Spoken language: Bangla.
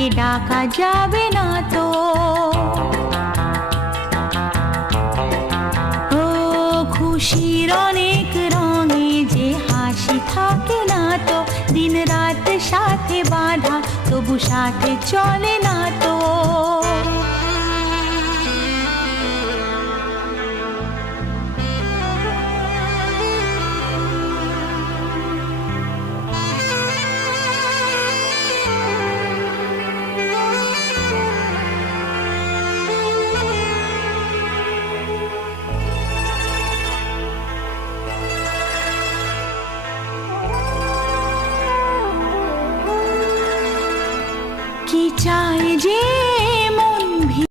তাকে ডাকা যাবে না তো। ও খুশির অনেক রঙে যে হাসি থাকে না তো, দিন রাত সাথে বাঁধা তবু সাথে চলে না তো।